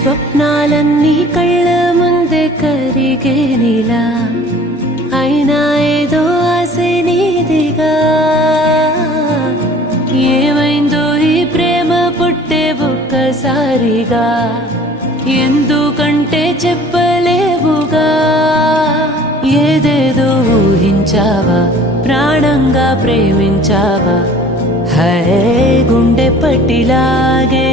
స్వప్నాలన్నీ కళ్ళ ముందే కరిగేనిలా అయినా ఏదో ఆశే నీదిగా ఏమైందో ఈ ప్రేమ పుట్టే ఒక్కసారిగా ఎందుకంటే చెప్పలేవుగా ఏదేదో ఊహించావా ప్రాణంగా ప్రేమించావా హే గుండె పట్టిలాగే